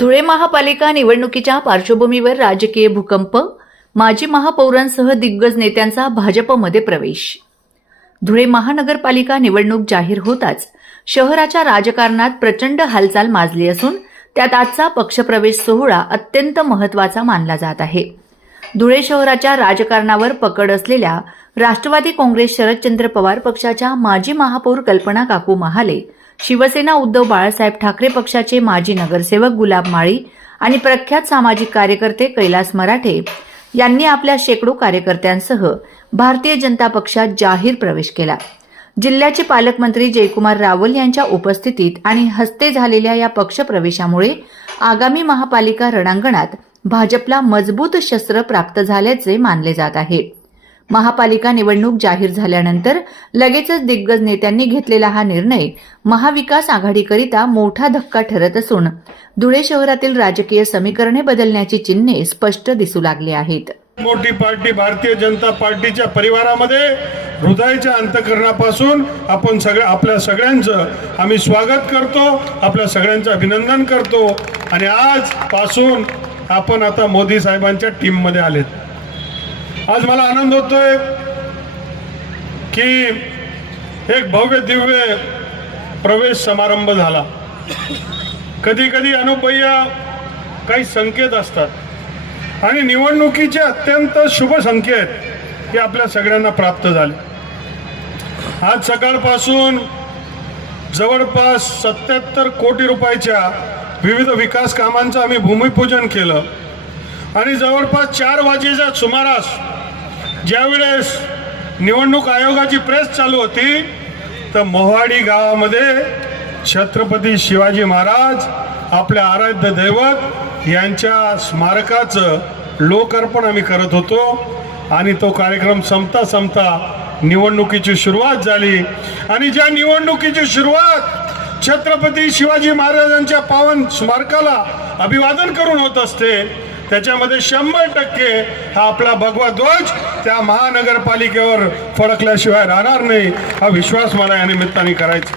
धुळे महापालिका निवडणुकीच्या पार्श्वभूमीवर राजकीय भूकंप माजी महापौरांसह दिग्गज नेत्यांचा भाजपमध्ये प्रवेश. धुळे महानगरपालिका निवडणूक जाहीर होताच शहराच्या राजकारणात प्रचंड हालचाल माजली असून त्यात आजचा पक्षप्रवेश सोहळा अत्यंत महत्त्वाचा मानला जात आहे. धुळे शहराच्या राजकारणावर पकड असलेल्या राष्ट्रवादी काँग्रेस शरदचंद्र पवार पक्षाच्या माजी महापौर कल्पना काकू महाले शिवसेना उद्धव बाळासाहेब ठाकरे पक्षाचे माजी नगरसेवक गुलाब माळी आणि प्रख्यात सामाजिक कार्यकर्ते कैलास मराठे यांनी आपल्या शेकडो कार्यकर्त्यांसह भारतीय जनता पक्षात जाहीर प्रवेश केला. जिल्ह्याचे पालकमंत्री जयकुमार रावल यांच्या उपस्थितीत आणि हस्ते झालेल्या या पक्षप्रवेशामुळे आगामी महापालिका रणांगणात भाजपला मजबूत शस्त्र प्राप्त झाल्याचे मानले जात आहे. महापालिका निवडणूक जाहीर झाल्यानंतर लगेचच दिग्गज नेत्यांनी घेतलेला हा निर्णय महाविकास आघाडीकरिता मोठा धक्का ठरत असून धुळे शहरातील राजकीय समीकरणे बदलण्याची चिन्हे स्पष्ट दिसू लागली आहेत. मोठी पार्टी भारतीय जनता पार्टीच्या परिवारामध्ये हृदयाच्या अंतकरणापासून आपण सगळ्या आपल्या सगळ्यांचं आम्ही स्वागत करतो आपल्या सगळ्यांचं अभिनंदन करतो. आणि आजपासून आपण आता मोदी साहेबांच्या टीममध्ये आलेत. आज मला आनंद होतोय की एक भव्य दिव्य प्रवेश समारंभ झाला. कधी कधी अनुभय्या काही संकेत असतात आणि निवडणुकीचे अत्यंत शुभ संकेत हे आपल्या सगळ्यांना प्राप्त झाले. आज सकाळपासून जवळपास सत्याहत्तर कोटी रुपयाच्या विविध विकास कामांचं आम्ही भूमिपूजन केलं आणि जवळपास चार वाजेच्या सुमारास ज्यावेळेस निवडणूक आयोगाची प्रेस चालू होती तर मोहाडी गावामध्ये छत्रपती शिवाजी महाराज आपल्या आराध्य दैवत यांच्या स्मारकाचं लोकार्पण आम्ही करत होतो. आणि तो कार्यक्रम संपता संपता निवडणुकीची सुरुवात झाली. आणि ज्या निवडणुकीची सुरुवात छत्रपती शिवाजी महाराजांच्या पावन स्मारकाला अभिवादन करून होत असते त्याच्यामध्ये शंभर टक्के हा आपला भगवा ध्वज त्या महानगरपालिकेवर फडकल्याशिवाय राहणार नाही. हा विश्वास मला या निमित्ताने करायचा